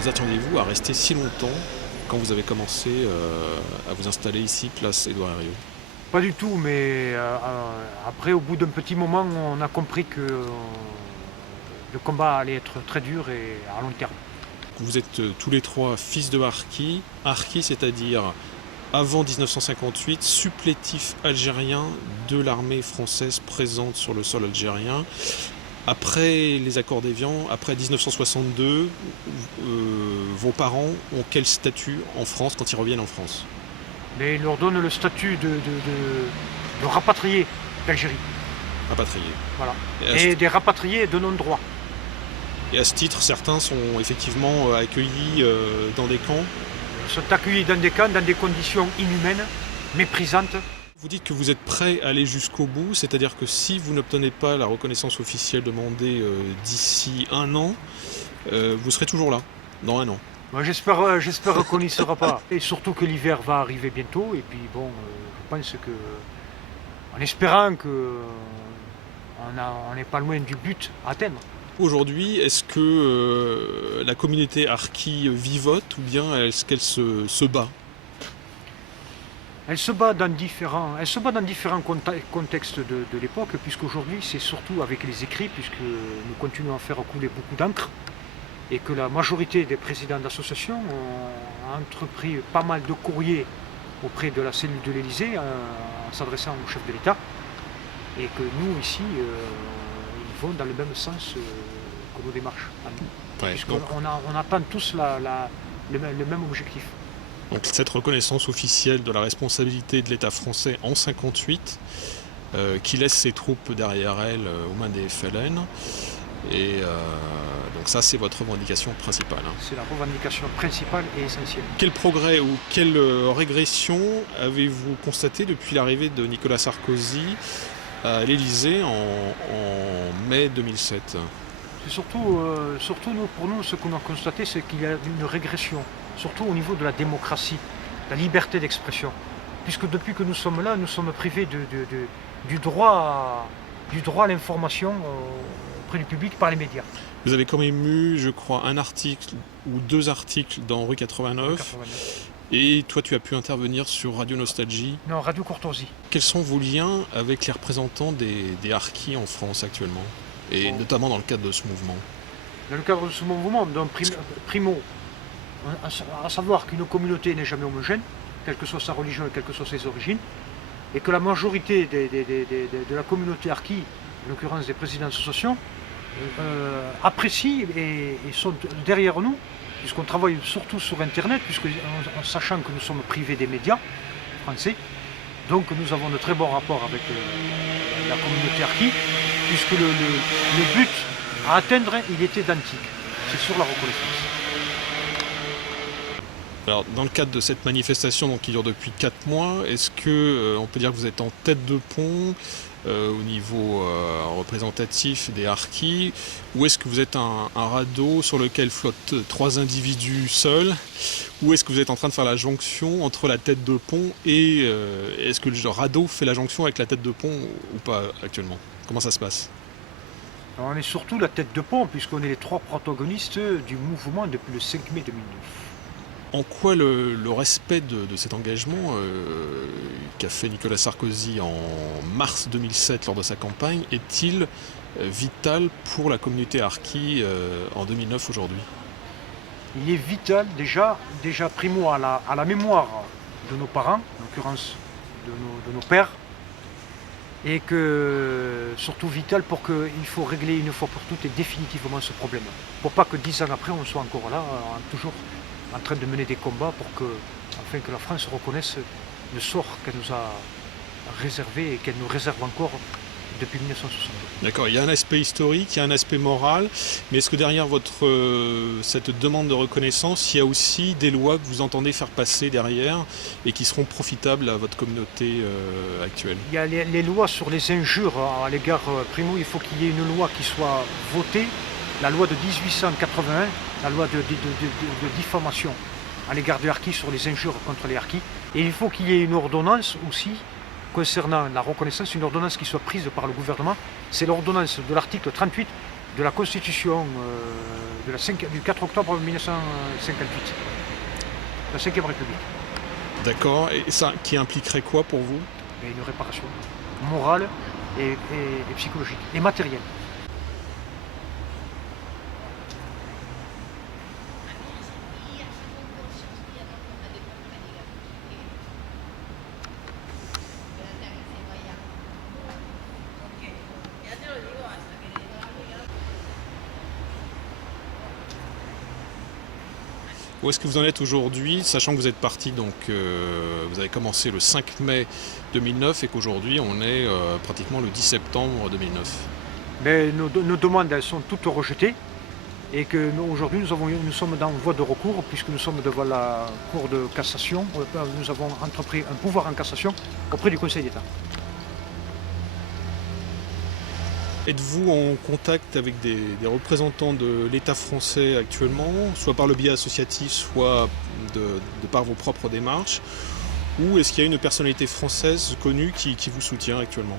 vous attendiez-vous à rester si longtemps quand vous avez commencé à vous installer ici, place Édouard Herriot? Pas du tout, mais après, au bout d'un petit moment, on a compris que le combat allait être très dur et à long terme. Vous êtes tous les trois fils de harkis. Harkis, c'est-à-dire avant 1958, supplétif algérien de l'armée française présente sur le sol algérien. Après les accords d'Évian, après 1962, vos parents ont quel statut en France quand ils reviennent en France? Mais il leur donne le statut de rapatriés d'Algérie. Rapatriés. Voilà. Et Et des rapatriés de non-droit. à ce titre, certains sont effectivement accueillis dans des camps. Ils sont accueillis dans des camps, dans des conditions inhumaines, méprisantes. Vous dites que vous êtes prêt à aller jusqu'au bout, c'est-à-dire que si vous n'obtenez pas la reconnaissance officielle demandée d'ici un an, vous serez toujours là, dans un an. Moi, j'espère qu'on n'y sera pas. Et surtout que l'hiver va arriver bientôt. Et puis bon, je pense que, en espérant que on n'est pas loin du but à atteindre. Aujourd'hui, est-ce que la communauté harki vivote ou bien est-ce qu'elle se bat? Elle se bat dans différents contextes de l'époque, puisqu'aujourd'hui c'est surtout avec les écrits, puisque nous continuons à faire couler beaucoup d'encre, et que la majorité des présidents d'associations ont entrepris pas mal de courriers auprès de la cellule de l'Élysée en s'adressant au chef de l'État, et que nous ici, ils vont dans le même sens que nos démarches, Ouais, donc, puisqu'on attend tous le même objectif. donc cette reconnaissance officielle de la responsabilité de l'État français en 1958, qui laisse ses troupes derrière elle aux mains des FLN, et donc ça c'est votre revendication principale. Hein. C'est la revendication principale et essentielle. Quel progrès ou quelle régression avez-vous constaté depuis l'arrivée de Nicolas Sarkozy à l'Élysée en mai 2007? C'est surtout pour nous, ce qu'on a constaté, c'est qu'il y a une régression, surtout au niveau de la démocratie, la liberté d'expression. Puisque depuis que nous sommes là, nous sommes privés du droit à l'information auprès du public par les médias. Vous avez quand même eu, je crois, un article ou deux articles dans Rue 89. 89. Et toi, tu as pu intervenir sur Radio Nostalgie. Non, Radio Courtoisie. Quels sont vos liens avec les représentants des harkis en France actuellement? Et notamment dans le cadre de ce mouvement. Dans le cadre de ce mouvement, primo, à savoir qu'une communauté n'est jamais homogène, quelle que soit sa religion et quelles que soient ses origines, et que la majorité de la communauté harki, en l'occurrence des présidents d'associations, apprécient et sont derrière nous, puisqu'on travaille surtout sur Internet, en sachant que nous sommes privés des médias français. Donc nous avons de très bons rapports avec la communauté harki, puisque le but à atteindre, il est identique. C'est sur la reconnaissance. Alors, dans le cadre de cette manifestation donc, qui dure depuis 4 mois, est-ce que on peut dire que vous êtes en tête de pont au niveau représentatif des harkis, ou est-ce que vous êtes un radeau sur lequel flottent 3 individus seuls, ou est-ce que vous êtes en train de faire la jonction entre la tête de pont et est-ce que le radeau fait la jonction avec la tête de pont ou pas actuellement? Comment ça se passe? Alors, on est surtout la tête de pont, puisqu'on est les 3 protagonistes du mouvement depuis le 5 mai 2009. En quoi le respect de cet engagement qu'a fait Nicolas Sarkozy en mars 2007 lors de sa campagne est-il vital pour la communauté harki en 2009 aujourd'hui? Il est vital déjà primo à la mémoire de nos parents, en l'occurrence de nos pères, et que surtout vital pour qu'il faut régler une fois pour toutes et définitivement ce problème. Pour pas que 10 ans après on soit encore là, toujours en train de mener des combats pour que la France reconnaisse le sort qu'elle nous a réservé et qu'elle nous réserve encore depuis 1962. D'accord, il y a un aspect historique, il y a un aspect moral, mais est-ce que derrière cette demande de reconnaissance, il y a aussi des lois que vous entendez faire passer derrière et qui seront profitables à votre communauté actuelle? Il y a les lois sur les injures à l'égard primo, il faut qu'il y ait une loi qui soit votée, la loi de 1881, la loi de diffamation à l'égard des harkis sur les injures contre les harkis. Et il faut qu'il y ait une ordonnance aussi concernant la reconnaissance, une ordonnance qui soit prise par le gouvernement. C'est l'ordonnance de l'article 38 de la Constitution du 4 octobre 1958, la 5e République. D'accord. Et ça qui impliquerait quoi pour vous? Et une réparation morale et psychologique et matérielle. Où est-ce que vous en êtes aujourd'hui, sachant que vous êtes parti, donc vous avez commencé le 5 mai 2009 et qu'aujourd'hui on est pratiquement le 10 septembre 2009. Mais nos demandes elles sont toutes rejetées et que aujourd'hui nous sommes dans voie de recours puisque nous sommes devant la Cour de cassation. Nous avons entrepris un pouvoir en cassation auprès du Conseil d'État. Êtes-vous en contact avec des représentants de l'État français actuellement, soit par le biais associatif, soit de par vos propres démarches, ou est-ce qu'il y a une personnalité française connue qui vous soutient actuellement?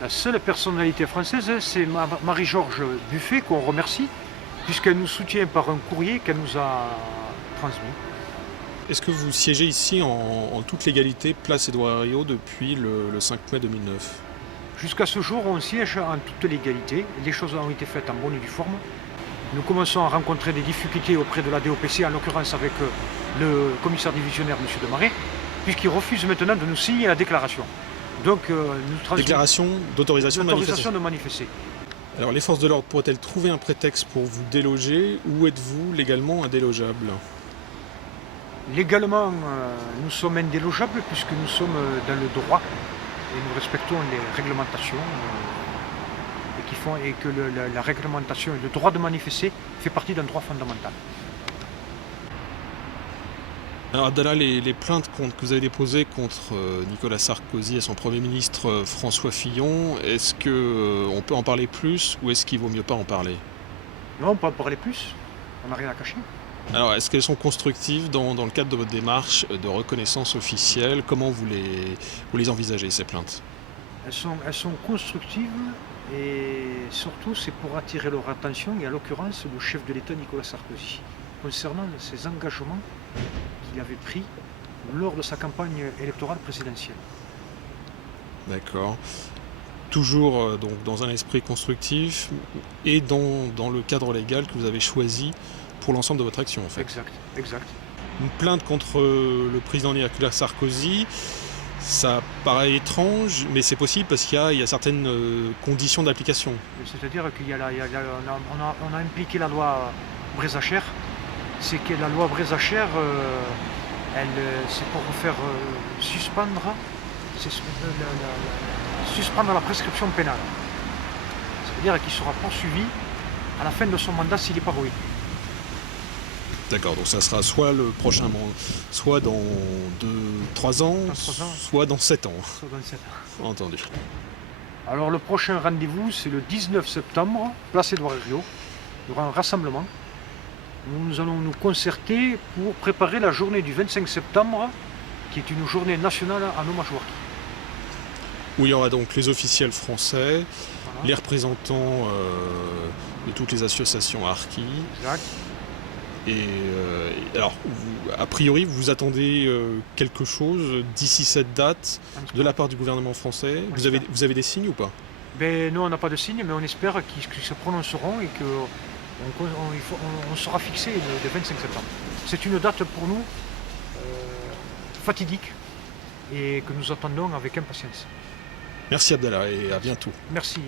La seule personnalité française, c'est Marie-Georges Buffet, qu'on remercie, puisqu'elle nous soutient par un courrier qu'elle nous a transmis. Est-ce que vous siégez ici en toute légalité, place Édouard Herriot, depuis le 5 mai 2009? Jusqu'à ce jour, on siège en toute légalité. Les choses ont été faites en bonne et due forme. Nous commençons à rencontrer des difficultés auprès de la DOPC, en l'occurrence avec le commissaire divisionnaire, M. Demaret, puisqu'il refuse maintenant de nous signer la déclaration. Donc, Déclaration d'autorisation de manifester. Alors les forces de l'ordre pourraient-elles trouver un prétexte pour vous déloger, ou êtes-vous légalement indélogeable? Légalement, nous sommes indélogeables puisque nous sommes dans le droit et nous respectons les réglementations et que la réglementation et le droit de manifester fait partie d'un droit fondamental. Alors Abdallah, les plaintes que vous avez déposées contre Nicolas Sarkozy et son Premier ministre François Fillon, est-ce qu'on peut en parler plus ou est-ce qu'il vaut mieux pas en parler? Non, on peut en parler plus, on n'a rien à cacher. Alors, est-ce qu'elles sont constructives dans le cadre de votre démarche de reconnaissance officielle? Comment vous les envisagez, ces plaintes? Elles sont constructives et surtout c'est pour attirer leur attention et à l'occurrence le chef de l'État Nicolas Sarkozy concernant ses engagements qu'il avait pris lors de sa campagne électorale présidentielle. D'accord. Toujours donc dans un esprit constructif et dans le cadre légal que vous avez choisi pour l'ensemble de votre action en fait. Exact. Une plainte contre le président Nicolas Sarkozy, ça paraît étrange, mais c'est possible parce qu'il y a certaines conditions d'application. C'est-à-dire qu'on a impliqué la loi Brézacher. C'est que la loi Brézacher, c'est pour faire suspendre la prescription pénale. C'est-à-dire qu'il sera poursuivi à la fin de son mandat s'il n'est pas roué. D'accord, donc ça sera soit le prochain soit dans 3 ans, soit dans 7 ans. Soit dans 7 ans. Entendu. Alors le prochain rendez-vous, c'est le 19 septembre, place Édouard Herriot. Il y aura un rassemblement. Nous allons nous concerter pour préparer la journée du 25 septembre, qui est une journée nationale en hommage au harki. Où il y aura donc les officiels français, Voilà. les représentants de toutes les associations harki. Exact. Et alors, a priori, vous attendez quelque chose d'ici cette date de la part du gouvernement français. Vous avez des signes ou pas? Ben, nous, on n'a pas de signe, mais on espère qu'ils se prononceront et qu'on sera fixé le 25 septembre. C'est une date pour nous fatidique et que nous attendons avec impatience. Merci Abdallah et à bientôt. Merci.